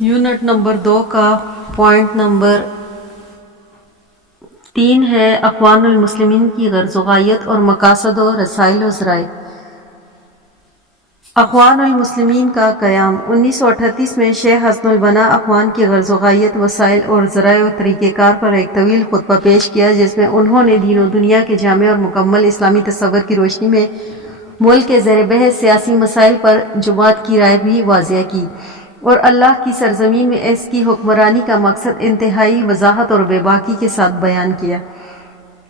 Unit number 2 کا point number 3 ہے اخوان المسلمین کی غرض و غایت اور مقاصد و رسائل و ذرائع۔ اخوان المسلمین کا قیام 1938 میں شیخ حسن البنا اخوان کی غرض و غایت، وسائل اور ذرائع و طریقہ کار پر ایک طویل خطبہ پیش کیا، جس میں انہوں نے دین و دنیا کے جامع اور مکمل اسلامی تصور کی روشنی میں ملک کے زیر بحث سیاسی مسائل پر جماعت کی رائے بھی واضح کی اور اللہ کی سرزمین میں اس کی حکمرانی کا مقصد انتہائی وضاحت اور بے باکی کے ساتھ بیان کیا۔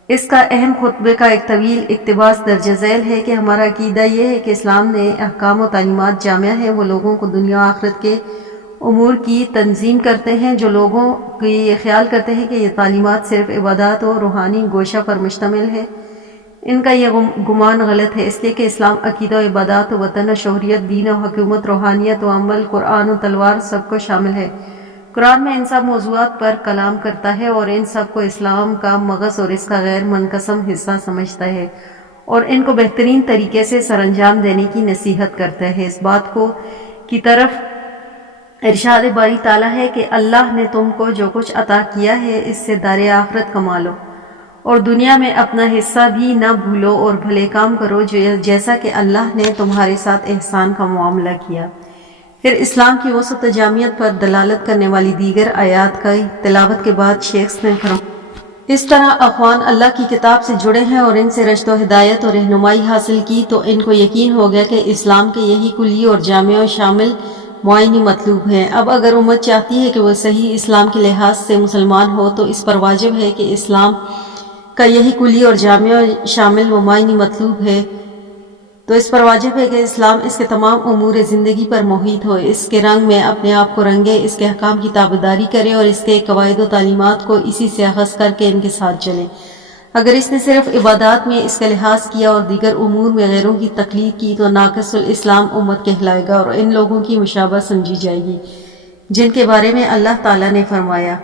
اس کا اہم خطبے کا ایک طویل اقتباس درج ذیل ہے کہ ہمارا عقیدہ یہ ہے کہ اسلام نے احکام و تعلیمات جامعہ ہیں، وہ لوگوں کو دنیا و آخرت کے امور کی تنظیم کرتے ہیں۔ جو لوگوں کو یہ خیال کرتے ہیں کہ یہ تعلیمات صرف عبادات و روحانی گوشہ پر مشتمل ہے، ان کا یہ گمان غلط ہے، اس لیے کہ اسلام عقیدہ و عبادات و وطن و شہریت، دین و حکومت، روحانیت و عمل، قرآن و تلوار سب کو شامل ہے۔ قرآن میں ان سب موضوعات پر کلام کرتا ہے اور ان سب کو اسلام کا مغز اور اس کا غیر منقسم حصہ سمجھتا ہے اور ان کو بہترین طریقے سے سر انجام دینے کی نصیحت کرتا ہے۔ اس بات کو کی طرف ارشاد باری تعالیٰ ہے کہ اللہ نے تم کو جو کچھ عطا کیا ہے اس سے دار آخرت کما لو اور دنیا میں اپنا حصہ بھی نہ بھولو اور بھلے کام کرو جیسا کہ اللہ نے تمہارے ساتھ احسان کا معاملہ کیا۔ پھر اسلام کی وسعت و جامعیت پر دلالت کرنے والی دیگر آیات کا تلاوت کے بعد شیخ نے فرمایا، اس طرح اخوان اللہ کی کتاب سے جڑے ہیں اور ان سے رشد و ہدایت اور رہنمائی حاصل کی تو ان کو یقین ہو گیا کہ اسلام کے یہی کلی اور جامع و شامل معانی مطلوب ہیں۔ اب اگر امت چاہتی ہے کہ وہ صحیح اسلام کے لحاظ سے مسلمان ہو تو اس پر واجب ہے کہ اسلام کا یہی کلی اور جامع و شامل و معانی مطلوب ہے تو اس پر واجب ہے کہ اسلام اس کے تمام امور زندگی پر محیط ہو، اس کے رنگ میں اپنے آپ کو رنگے، اس کے احکام کی تابعداری کرے اور اس کے قواعد و تعلیمات کو اسی سے اخذ کر کے ان کے ساتھ چلے۔ اگر اس نے صرف عبادات میں اس کا لحاظ کیا اور دیگر امور میں غیروں کی تقلید کی تو ناقص الاسلام امت کہلائے گا اور ان لوگوں کی مشابہ سمجھی جائے گی جن کے بارے میں اللہ تعالیٰ نے فرمایا،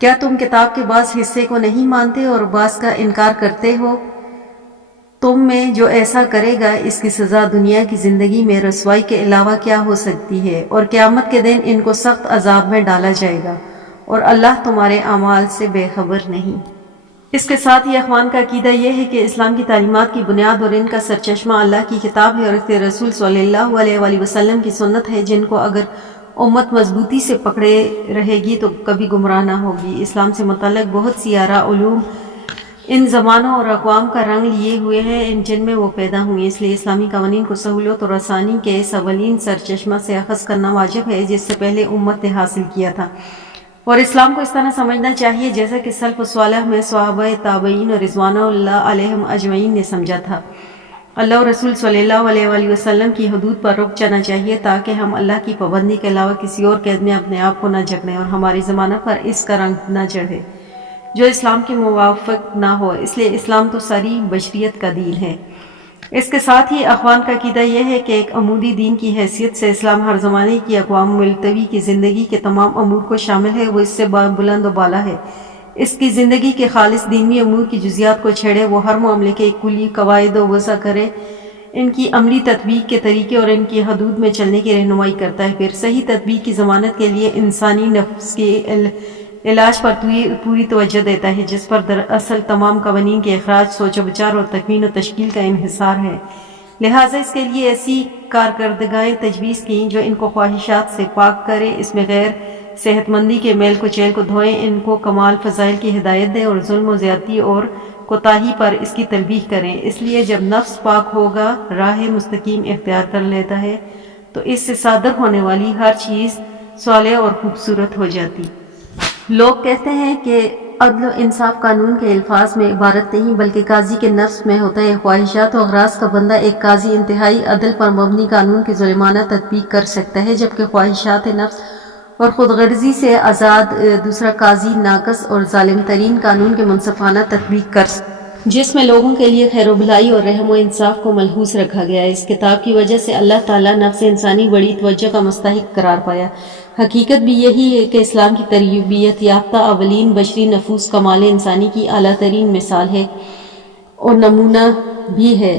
کیا تم کتاب کے بعض حصے کو نہیں مانتے اور بعض کا انکار کرتے ہو؟ تم میں جو ایسا کرے گا اس کی سزا دنیا کی زندگی میں رسوائی کے علاوہ کیا ہو سکتی ہے اور قیامت کے دن ان کو سخت عذاب میں ڈالا جائے گا اور اللہ تمہارے اعمال سے بے خبر نہیں۔ اس کے ساتھ ہی اخوان کا عقیدہ یہ ہے کہ اسلام کی تعلیمات کی بنیاد اور ان کا سرچشمہ اللہ کی کتاب ہے اور اس کے رسول صلی اللہ علیہ وآلہ وسلم کی سنت ہے، جن کو اگر امت مضبوطی سے پکڑے رہے گی تو کبھی گمراہ نہ ہوگی۔ اسلام سے متعلق بہت سی آراء علوم ان زمانوں اور اقوام کا رنگ لیے ہوئے ہیں جن میں وہ پیدا ہوئی، اس لیے اسلامی قوانین کو سہولت اور آسانی کے اس اولین سرچشمہ سے اخذ کرنا واجب ہے جس سے پہلے امت نے حاصل کیا تھا، اور اسلام کو اس طرح سمجھنا چاہیے جیسا کہ سلف صالح میں صحابہ تابعین اور رضوان اللہ علیہم اجمعین نے سمجھا تھا۔ اللہ اور رسول صلی اللہ علیہ وآلہ وسلم کی حدود پر رک جانا چاہیے تاکہ ہم اللہ کی پابندی کے علاوہ کسی اور قید میں اپنے آپ کو نہ جکڑیں اور ہماری زمانہ پر اس کا رنگ نہ چڑھے جو اسلام کے موافق نہ ہو، اس لیے اسلام تو ساری بشریت کا دین ہے۔ اس کے ساتھ ہی اخوان کا عقیدہ یہ ہے کہ ایک عمودی دین کی حیثیت سے اسلام ہر زمانے کی اقوام ملتوی کی زندگی کے تمام امور کو شامل ہے، وہ اس سے بلند و بالا ہے، اس کی زندگی کے خالص دینی امور کی جزیات کو چھیڑے، وہ ہر معاملے کے ایک کلی قواعد و وضع کرے، ان کی عملی تطبیق کے طریقے اور ان کی حدود میں چلنے کی رہنمائی کرتا ہے، پھر صحیح تطبیق کی ضمانت کے لیے انسانی نفس کے علاج پر پوری توجہ دیتا ہے، جس پر دراصل تمام قوانین کے اخراج، سوچ و بچار اور تکوین و تشکیل کا انحصار ہے۔ لہٰذا اس کے لیے ایسی کارکردگیاں تجویز کیں جو ان کو خواہشات سے پاک کرے، اس میں غیر صحت مندی کے میل کچیل کو دھوئیں، ان کو کمال فضائل کی ہدایت دیں اور ظلم و زیادتی اور کوتاہی پر اس کی تنبیہ کریں۔ اس لیے جب نفس پاک ہوگا، راہ مستقیم اختیار کر لیتا ہے تو اس سے صادر ہونے والی ہر چیز صالح اور خوبصورت ہو جاتی۔ لوگ کہتے ہیں کہ عدل و انصاف قانون کے الفاظ میں عبارت نہیں بلکہ قاضی کے نفس میں ہوتا ہے۔ خواہشات و اغراض کا بندہ ایک قاضی انتہائی عدل پر مبنی قانون کی ظالمانہ تطبیق کر سکتا ہے، جبکہ خواہشات نفس اور خود غرضی سے آزاد دوسرا قاضی ناقص اور ظالم ترین قانون کی منصفانہ تطبیق کر سکتا ہے، جس میں لوگوں کے لیے خیر و بھلائی اور رحم و انصاف کو ملحوظ رکھا گیا ہے۔ اس کتاب کی وجہ سے اللہ تعالیٰ نفس انسانی بڑی توجہ کا مستحق قرار پایا۔ حقیقت بھی یہی ہے کہ اسلام کی تربیت یافتہ اولین بشری نفوس کمال انسانی کی اعلیٰ ترین مثال ہے اور نمونہ بھی ہے۔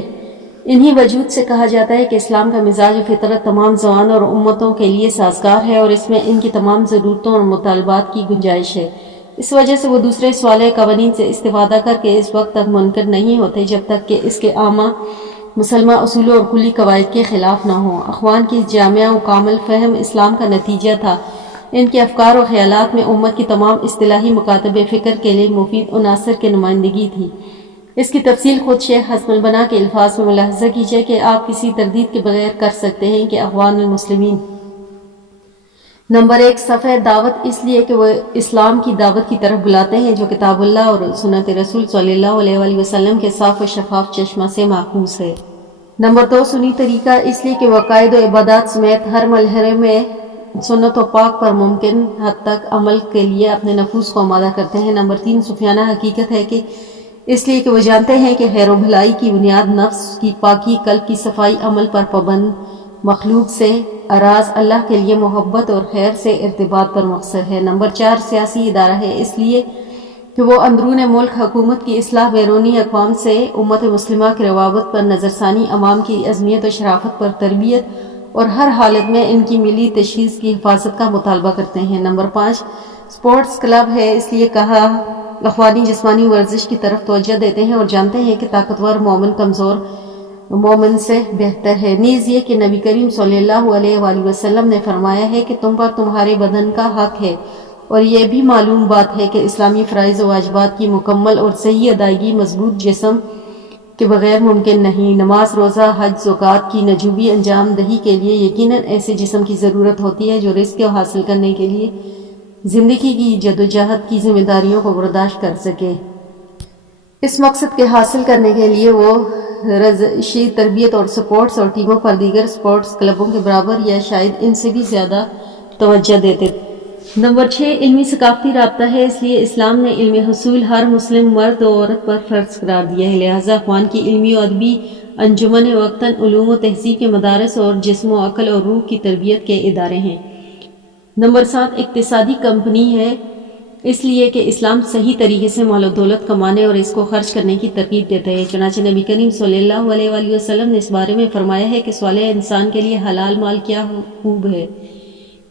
انہی وجود سے کہا جاتا ہے کہ اسلام کا مزاج و فطرت تمام زبان اور امتوں کے لیے سازگار ہے اور اس میں ان کی تمام ضرورتوں اور مطالبات کی گنجائش ہے۔ اس وجہ سے وہ دوسرے صالح قوانین سے استفادہ کر کے اس وقت تک منکر نہیں ہوتے جب تک کہ اس کے عامہ مسلمہ اصولوں اور کلی قواعد کے خلاف نہ ہوں۔ اخوان کی جامعہ و کامل فہم اسلام کا نتیجہ تھا۔ ان کے افکار و خیالات میں امت کی تمام اصطلاحی مکاتب فکر کے لیے مفید عناصر کی نمائندگی تھی۔ اس کی تفصیل خود شیخ حسن البنا کے الفاظ میں ملاحظہ کیجیے کہ آپ کسی تردید کے بغیر کر سکتے ہیں کہ اخوان المسلمین نمبر 1 صفحہ دعوت اس لیے کہ وہ اسلام کی دعوت کی طرف بلاتے ہیں جو کتاب اللہ اور سنت رسول صلی اللہ علیہ وآلہ وسلم کے صاف و شفاف چشمہ سے ماخوذ ہے۔ نمبر 2 سنی طریقہ اس لیے کہ وہ عقائد و عبادات سمیت ہر مرحلے میں سنت و پاک پر ممکن حد تک عمل کے لیے اپنے نفوس کو آمادہ کرتے ہیں۔ نمبر 3 صوفیانہ حقیقت ہے کہ اس لیے کہ وہ جانتے ہیں کہ خیر و بھلائی کی بنیاد نفس کی پاکی، قلب کی صفائی، عمل پر پابند، مخلوق سے اراض، اللہ کے لیے محبت اور خیر سے ارتباط پر مقصر ہے۔ نمبر 4 سیاسی ادارہ ہے اس لیے کہ وہ اندرون ملک حکومت کی اصلاح، بیرونی اقوام سے امت مسلمہ کے روابط پر نظر ثانی، عوام کی عظمیت و شرافت پر تربیت اور ہر حالت میں ان کی ملی تشخیص کی حفاظت کا مطالبہ کرتے ہیں۔ نمبر 5 سپورٹس کلب ہے اس لیے کہا اخوانی جسمانی ورزش کی طرف توجہ دیتے ہیں اور جانتے ہیں کہ طاقتور مومن کمزور مومن سے بہتر ہے۔ نیز یہ کہ نبی کریم صلی اللہ علیہ وآلہ وسلم نے فرمایا ہے کہ تم پر تمہارے بدن کا حق ہے، اور یہ بھی معلوم بات ہے کہ اسلامی فرائض و واجبات کی مکمل اور صحیح ادائیگی مضبوط جسم کے بغیر ممکن نہیں۔ نماز، روزہ، حج، زکوٰۃ کی نجومی انجام دہی کے لیے یقیناً ایسے جسم کی ضرورت ہوتی ہے جو رزق حاصل کرنے کے لیے زندگی کی جدوجہد کی ذمہ داریوں کو برداشت کر سکے۔ اس مقصد کے حاصل کرنے کے لیے وہ ورزشی تربیت اور سپورٹس اور ٹیموں پر دیگر سپورٹس کلبوں کے برابر یا شاید ان سے بھی زیادہ توجہ دیتے۔ نمبر 6 علمی ثقافتی رابطہ ہے اس لیے اسلام نے علم حصول ہر مسلم مرد و عورت پر فرض قرار دیا ہے، لہٰذا اخوان کی علمی و ادبی انجمن وقتاً علوم و تہذیب کے مدارس اور جسم و عقل اور روح کی تربیت کے ادارے ہیں۔ نمبر 7 اقتصادی کمپنی ہے اس لیے کہ اسلام صحیح طریقے سے مال و دولت کمانے اور اس کو خرچ کرنے کی ترغیب دیتا ہے، چنانچہ نبی کریم صلی اللہ علیہ وآلہ وسلم نے اس بارے میں فرمایا ہے کہ صالح انسان کے لیے حلال مال کیا خوب ہے۔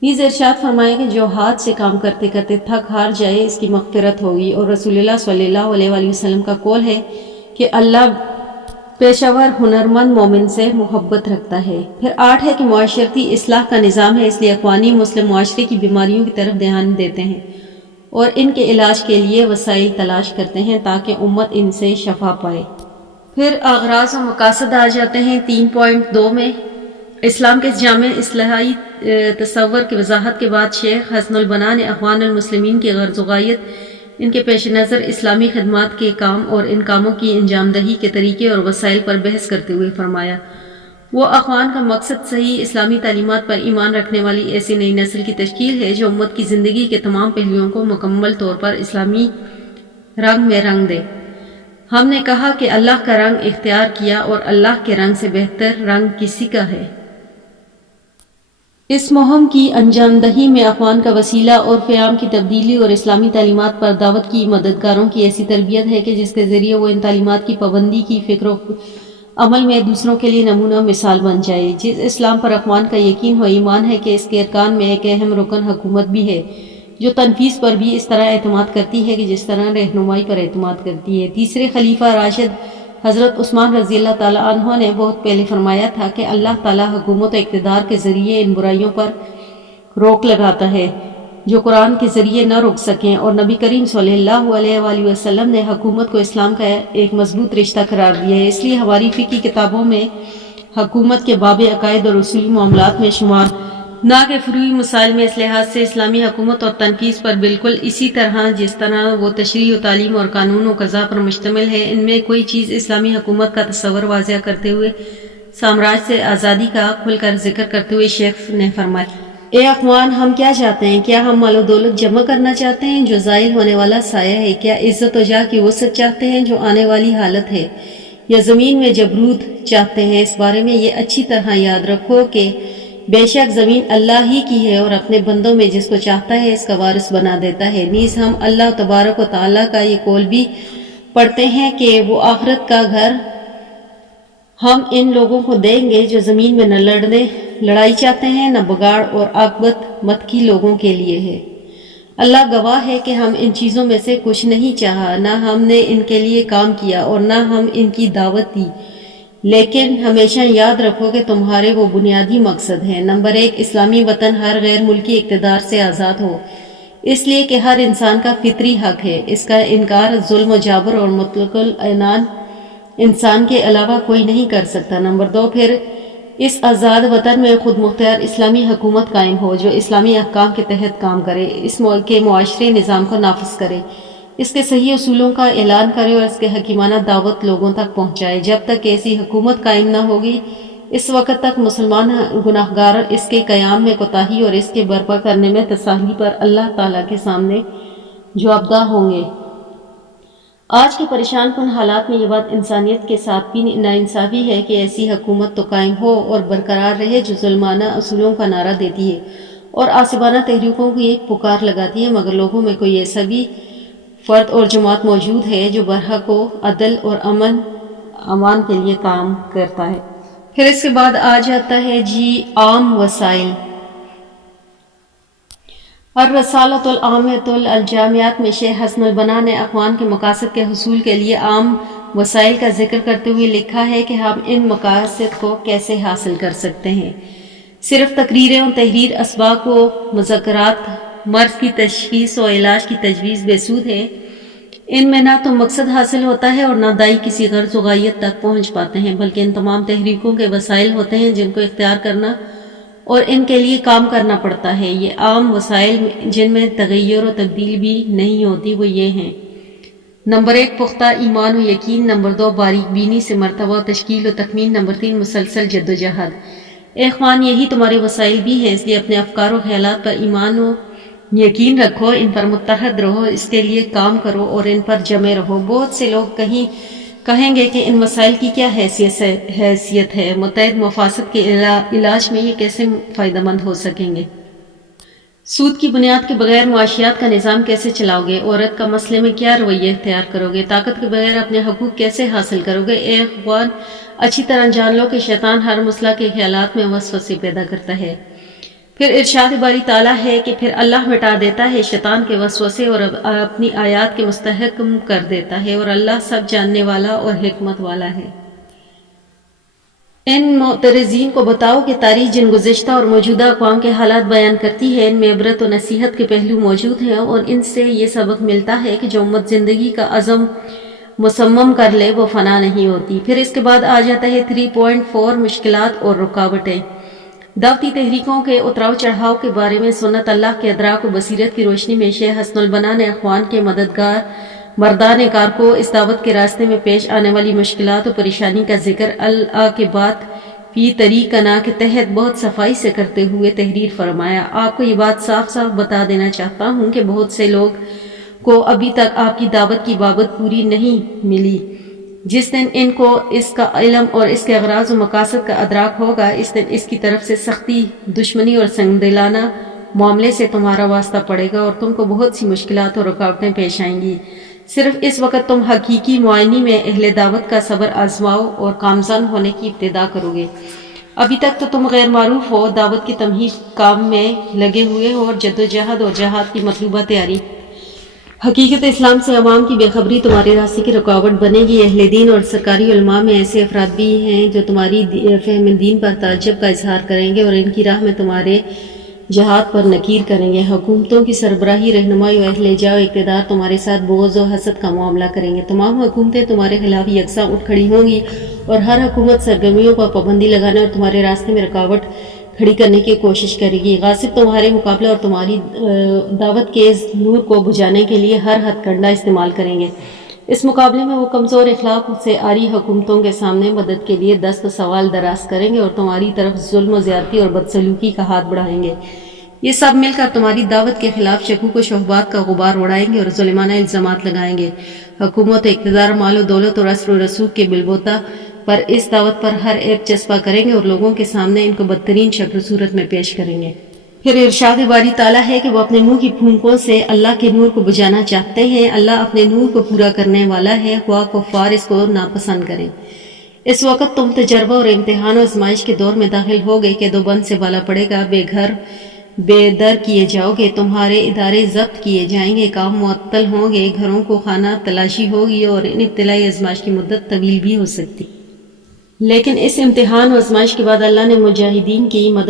نیز ارشاد فرمایا کہ جو ہاتھ سے کام کرتے کرتے تھک ہار جائے اس کی مغفرت ہوگی، اور رسول اللہ صلی اللہ علیہ وآلہ وسلم کا قول ہے کہ اللہ پیشہ ور ہنرمند مومن سے محبت رکھتا ہے۔ پھر 8 ہے کہ معاشرتی اصلاح کا نظام ہے اس لیے اخوانی مسلم معاشرے کی بیماریوں کی طرف دھیان دیتے ہیں اور ان کے علاج کے لیے وسائل تلاش کرتے ہیں تاکہ امت ان سے شفا پائے۔ پھر اغراض و مقاصد آ جاتے ہیں 3.2 میں۔ اسلام کے جامع اصلاحی تصور کی وضاحت کے بعد شیخ حسن البنا نے اخوان المسلمین کی غرض و غایت، ان کے پیش نظر اسلامی خدمات کے کام اور ان کاموں کی انجام دہی کے طریقے اور وسائل پر بحث کرتے ہوئے فرمایا، وہ اخوان کا مقصد صحیح اسلامی تعلیمات پر ایمان رکھنے والی ایسی نئی نسل کی تشکیل ہے جو امت کی زندگی کے تمام پہلوؤں کو مکمل طور پر اسلامی رنگ میں رنگ دے۔ ہم نے کہا کہ اللہ کا رنگ اختیار کیا اور اللہ کے رنگ سے بہتر رنگ کسی کا ہے۔ اس مہم کی انجام دہی میں اخوان کا وسیلہ اور فیام کی تبدیلی اور اسلامی تعلیمات پر دعوت کی مددگاروں کی ایسی تربیت ہے کہ جس کے ذریعے وہ ان تعلیمات کی پابندی کی فکر و عمل میں دوسروں کے لیے نمونہ مثال بن جائے۔ جس اسلام پر اخوان کا یقین و ایمان ہے کہ اس کے ارکان میں ایک اہم رکن حکومت بھی ہے جو تنفیذ پر بھی اس طرح اعتماد کرتی ہے کہ جس طرح رہنمائی پر اعتماد کرتی ہے۔ تیسرے خلیفہ راشد حضرت عثمان رضی اللہ تعالیٰ عنہ نے بہت پہلے فرمایا تھا کہ اللہ تعالیٰ حکومت و اقتدار کے ذریعے ان برائیوں پر روک لگاتا ہے جو قرآن کے ذریعے نہ روک سکیں، اور نبی کریم صلی اللہ علیہ وآلہ وسلم نے حکومت کو اسلام کا ایک مضبوط رشتہ قرار دیا ہے۔ اس لیے ہماری فقہی کتابوں میں حکومت کے باب عقائد اور اصولی معاملات میں شمار نہ کہ فروعی مسائل میں، اس لحاظ سے اسلامی حکومت اور تنفیذ پر بالکل اسی طرح جس طرح وہ تشریع و تعلیم اور قانون و قضا پر مشتمل ہے، ان میں کوئی چیز اسلامی حکومت کا تصور واضح کرتے ہوئے سامراج سے آزادی کا کھل کر ذکر کرتے ہوئے شیخ نے فرمایا، اے اخوان، ہم کیا چاہتے ہیں؟ کیا ہم مال و دولت جمع کرنا چاہتے ہیں جو زائل ہونے والا سایہ ہے؟ کیا عزت و جاہ کی وسعت چاہتے ہیں جو آنے والی حالت ہے؟ یا زمین میں جبروت چاہتے ہیں؟ اس بارے میں یہ اچھی طرح یاد رکھو کہ بے شک زمین اللہ ہی کی ہے اور اپنے بندوں میں جس کو چاہتا ہے اس کا وارث بنا دیتا ہے۔ نیز ہم اللہ تبارک و تعالیٰ کا یہ قول بھی پڑھتے ہیں کہ وہ آخرت کا گھر ہم ان لوگوں کو دیں گے جو زمین میں نہ لڑائی چاہتے ہیں، نہ بگاڑ اور عاقبت متکی لوگوں کے لیے ہے۔ اللہ گواہ ہے کہ ہم ان چیزوں میں سے کچھ نہیں چاہا، نہ ہم نے ان کے لیے کام کیا اور نہ ہم ان کی دعوت دی، لیکن ہمیشہ یاد رکھو کہ تمہارے وہ بنیادی مقصد ہیں۔ نمبر 1، اسلامی وطن ہر غیر ملکی اقتدار سے آزاد ہو، اس لیے کہ ہر انسان کا فطری حق ہے۔ اس کا انکار ظلم و جابر اور مطلق العنان انسان کے علاوہ کوئی نہیں کر سکتا۔ نمبر 2، پھر اس آزاد وطن میں خود مختار اسلامی حکومت قائم ہو جو اسلامی احکام کے تحت کام کرے، اس کے معاشرے نظام کو نافذ کرے، اس کے صحیح اصولوں کا اعلان کرے اور اس کے حکیمانہ دعوت لوگوں تک پہنچائے۔ جب تک ایسی حکومت قائم نہ ہوگی، اس وقت تک مسلمان گناہگار اس کے قیام میں کوتاہی اور اس کے برپا کرنے میں تساہلی پر اللہ تعالیٰ کے سامنے جوابدہ ہوں گے۔ آج کے پریشان کن حالات میں یہ بات انسانیت کے ساتھ بھی ناانصافی ہے کہ ایسی حکومت تو قائم ہو اور برقرار رہے جو ظلمانہ اصولوں کا نعرہ دیتی ہے اور عاصبانہ تحریکوں کی ایک پکار لگاتی ہے، مگر لوگوں میں کوئی ایسا بھی فرد اور جماعت موجود ہے جو برحق و عدل اور امان کے لیے کام کرتا ہے۔ پھر اس کے بعد آ جاتا ہے عام وسائل۔ الرسالۃ العامۃ الجامعات میں شیخ حسن البنا نے اخوان کے مقاصد کے حصول کے لیے عام وسائل کا ذکر کرتے ہوئے لکھا ہے کہ ہم ان مقاصد کو کیسے حاصل کر سکتے ہیں۔ صرف تقریریں و تحریر، اسباق و مذاکرات، مرض کی تشخیص و علاج کی تجویز بے سود ہے۔ ان میں نہ تو مقصد حاصل ہوتا ہے اور نہ داعی کسی غرض و غایت تک پہنچ پاتے ہیں، بلکہ ان تمام تحریکوں کے وسائل ہوتے ہیں جن کو اختیار کرنا اور ان کے لیے کام کرنا پڑتا ہے۔ یہ عام وسائل جن میں تغیر و تبدیل بھی نہیں ہوتی وہ یہ ہیں: نمبر 1، پختہ ایمان و یقین۔ نمبر 2، باریک بینی سے مرتبہ و تشکیل و تخمین۔ نمبر 3، مسلسل جد و جہد۔ اے اخوان، یہی تمہارے وسائل بھی ہیں، اس لیے اپنے افکار و خیالات پر ایمان و یقین رکھو، ان پر متحد رہو، اس کے لیے کام کرو اور ان پر جمے رہو۔ بہت سے لوگ کہیں گے کہ ان وسائل کی کیا حیثیت ہے، متعدد مفاسد کے علاج میں یہ کیسے فائدہ مند ہو سکیں گے؟ سود کی بنیاد کے بغیر معاشیات کا نظام کیسے چلاؤ گے؟ عورت کا مسئلے میں کیا رویہ اختیار کرو گے؟ طاقت کے بغیر اپنے حقوق کیسے حاصل کرو گے؟ اے اخوان، اچھی طرح جان لو کہ شیطان ہر مسئلہ کے خیالات میں وسوسے پیدا کرتا ہے۔ پھر ارشاد باری تعالیٰ ہے کہ پھر اللہ مٹا دیتا ہے شیطان کے وسوسے اور اپنی آیات کے مستحکم کر دیتا ہے، اور اللہ سب جاننے والا اور حکمت والا ہے۔ ان معترضین کو بتاؤ کہ تاریخ جن گزشتہ اور موجودہ اقوام کے حالات بیان کرتی ہے، ان میں عبرت و نصیحت کے پہلو موجود ہیں، اور ان سے یہ سبق ملتا ہے کہ جو امت زندگی کا عزم مصمم کر لے وہ فنا نہیں ہوتی۔ پھر اس کے بعد آ جاتا ہے 3.4، مشکلات اور رکاوٹیں۔ دعوتی تحریکوں کے اتراؤ چڑھاؤ کے بارے میں سنت اللہ کے ادراک و بصیرت کی روشنی میں شیخ حسن البنا نے اخوان کے مردان کار کو اس دعوت کے راستے میں پیش آنے والی مشکلات و پریشانی کا ذکر العاقبات فی طریقنا کے تحت بہت صفائی سے کرتے ہوئے تحریر فرمایا۔ آپ کو یہ بات صاف صاف بتا دینا چاہتا ہوں کہ بہت سے لوگ کو ابھی تک آپ کی دعوت کی بابت پوری نہیں ملی۔ جس دن ان کو اس کا علم اور اس کے اغراض و مقاصد کا ادراک ہوگا، اس دن اس کی طرف سے سختی، دشمنی اور سنگدلانہ معاملے سے تمہارا واسطہ پڑے گا اور تم کو بہت سی مشکلات اور رکاوٹیں پیش آئیں گی۔ صرف اس وقت تم حقیقی معائنی میں اہل دعوت کا صبر آزماؤ اور کامزن ہونے کی ابتدا کرو گے۔ ابھی تک تو تم غیر معروف ہو، دعوت کی تمہید کام میں لگے ہوئے ہو اور جد و جہد اور جہاد کی مطلوبہ تیاری۔ حقیقت اسلام سے عوام کی بے خبری تمہارے راستے کی رکاوٹ بنے گی۔ اہل دین اور سرکاری علماء میں ایسے افراد بھی ہیں جو تمہاری فہم دین پر تعجب کا اظہار کریں گے اور ان کی راہ میں تمہارے جہاد پر نکیر کریں گے۔ حکومتوں کی سربراہی، رہنمائی و اہل جاہ و اقتدار تمہارے ساتھ بغض و حسد کا معاملہ کریں گے۔ تمام حکومتیں تمہارے خلاف یکساں اٹھ کھڑی ہوں گی اور ہر حکومت سرگرمیوں پر پابندی لگانے اور تمہارے راستے میں رکاوٹ کھڑی کرنے کی کوشش کرے گی۔ غاصب تمہارے مقابلے اور تمہاری دعوت کے اس نور کو بجھانے کے لیے ہر ہتھ کنڈا استعمال کریں گے۔ اس مقابلے میں وہ کمزور اخلاق سے عاری حکومتوں کے سامنے مدد کے لیے دست سوال دراز کریں گے اور تمہاری طرف ظلم و زیادتی اور بدسلوکی کا ہاتھ بڑھائیں گے۔ یہ سب مل کر تمہاری دعوت کے خلاف شکوک و شبہات کا غبار اڑائیں گے اور ظالمانہ الزامات لگائیں گے۔ حکومت، اقتدار، مال و دولت اور اثر و رسوخ کے بلبوتا پر اس دعوت پر ہر عیب چسپاں کریں گے اور لوگوں کے سامنے ان کو بدترین شکل و صورت میں پیش کریں گے۔ پھر ارشاد باری تعالیٰ ہے کہ وہ اپنے منہ کی پھونکوں سے اللہ کے نور کو بجھانا چاہتے ہیں۔ اللہ اپنے نور کو پورا کرنے والا ہے، خواہ کفار اس کو ناپسند کریں۔ اس وقت تم تجربہ اور امتحان و آزمائش کے دور میں داخل ہو گئے کہ دو بند سے بالا پڑے گا، بے گھر بے در کیے جاؤ گے، تمہارے ادارے ضبط کیے جائیں گے، کام معطل ہوں گے، گھروں کو خانہ تلاشی ہوگی اور ان ابتلائی آزمائش کی مدت طویل بھی ہو سکتی۔ لیکن اس امتحان و آزمائش کے بعد اللہ نے مجاہدین کی مدد